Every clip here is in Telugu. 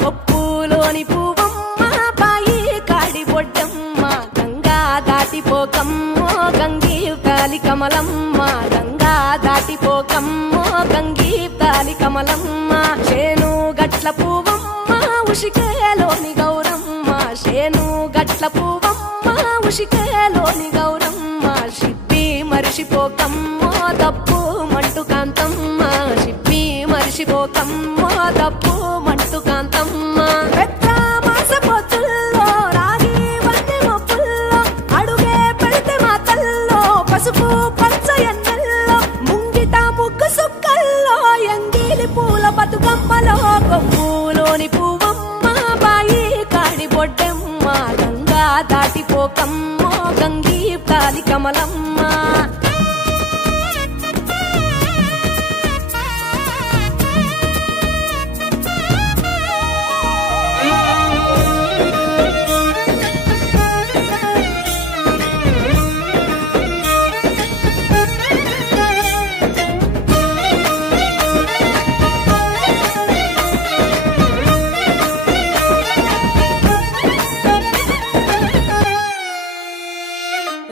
కొప్పులోని పువ్వమ్మ బాయి కాడి బొడ్డమ్మ గంగా దాటిపోకమ్మో గంగీ తాలి కమలమ్మ గంగా దాటిపోకమ్మో గంగీ తాలి కమలమ్మ శేను గట్ల పువ్వమ్మ ఉషికేలోని గౌరమ్మ శేను గట్ల పువ్వమ్మ ఉషికేలోని గౌరమ్మ షిప్పి మరిషిపోకమ్మో దప్పు మంటు కాంతమ్మ షిప్పి మరిషిపోకమ్మో దప్పు మంటు కాంతమ్మ పెద్ద మాసపోతుల్లో రాగి వన్నె మొప్పుల్లో అడుగే పెడితే మా తల్లో పసుపు పచ్చ ఎన్నెల్లో ముంగిట ముగ్గు సుక్కల్లో ఎంగిలి పూల బతుకమ్మలో కొప్పులోని పువ్వమ్మ బాయి కాడి బొడ్డమ్మ గంగా దాటిపోకమ్మో గంగీ తాలి కమలమ్మ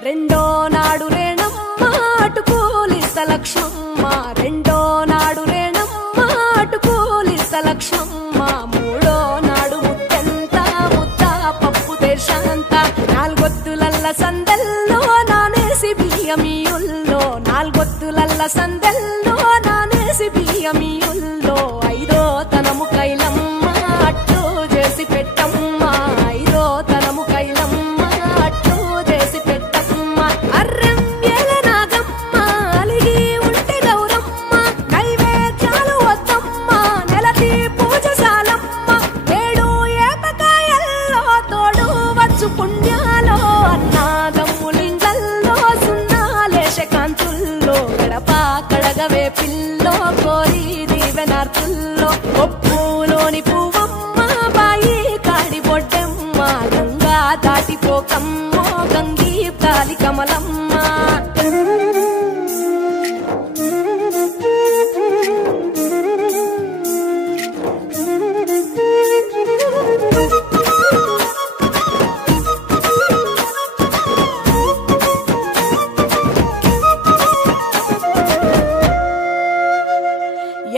రెండో నాడు రేణమ్మ అటుకూలిస్త లక్ష్మమ్మ రెండో నాడు రేణమ్మ అటుకూలిస్త లక్ష్మమ్మ మూడో నాడు ముత్తెంత ముద్ద పప్పు దేశంత నాలుగొత్తులల్ల సందెల్లో నానేసి బియ్యమియుల్లో నాలుగొత్తులల్ల సందెల్లో నానేసి బియ్యమియుల్లో ఐదో తనము కైలమ్మ అట్టు చేసి పెట్టమ్మ ఐదో తనము కైలమ్మ అట్టు చేసి పెట్టమ్మ అర్రం ఏల నాగమ్మ అలిగి ఉంటే గౌరమ్మ నైవేద్యాలు వద్దమ్మ నెలకి పూజశాలమ్మ ఏడు ఏపకాయల్లో తోడు వచ్చు పుణ్యాలో అన్నాదమ్ములింగల్లో సున్నాలేశ కాంతుల్లో గడప కడగవే పిల్లో కోరి దీవెనార్తుల్లో కొప్పులోని పువ్వమ్మ బాయి కాడి బొడ్డమ్మ గంగా దాటిపోకమ్మో గంగీ తాలి కమలమ్మ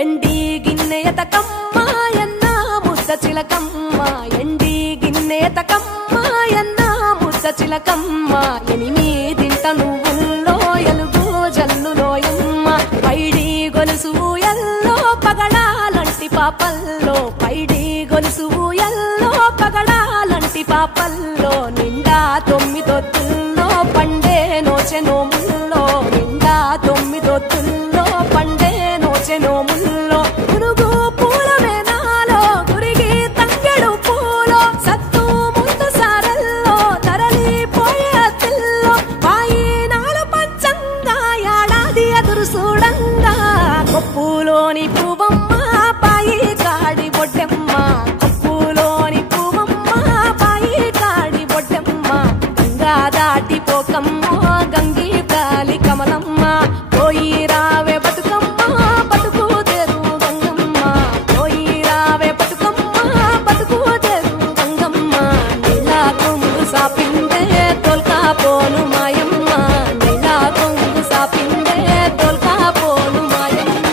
ఎండి గిన్నెయతకమ్మ ఎన్న ముద్ద చిలకమ్మ ఎండి గిన్నెయతకమ్మ ఎన్న ముద్ద చిలకమ్మ ఎనిమిదింట నువ్వుల్లో ఎలుగు జల్లులోయమ్మ పైడి గొలుసు ఎల్లో పగడాలంటి పాపల్లో పైడి గొలుసు ఎల్లో పగడాలంటి పాపల్లో నిండా తొమ్మిదొత్తుల్లో పండే నోచె నోముల్లో నిండా తొమ్మిదొత్తుల్లో పండే నోచె నోముల్లో పునుగు పూల మేనాలో గురిగి తంగెడు పూలో సత్తు ముందు సారల్లో తరలిపోయే అతిల్లో పాయి నాలు పంచంగా ఏడాది ఎదురు చూడంగా కొప్పులోని పువ్వమ్మ పాయి కాడి బొడ్డమ్మ కొప్పులోని పువ్వమ్మ పాయి కాడి బొడ్డమ్మ గంగా దాటిపోకమ్మో గంగీ తాలి కమలమ్మ పోయి రావే బతుకమ్మ బతుకు తెరు గంగమ్మ పోయి రావే బతుకమ్మ బతుకు తెరు గంగమ్మ నీలా కొంగు సాపిందే తోల్కా పోను మాయమ్మ నీలా కొంగు సాపిందే తోల్కా పోను మాయమ్మ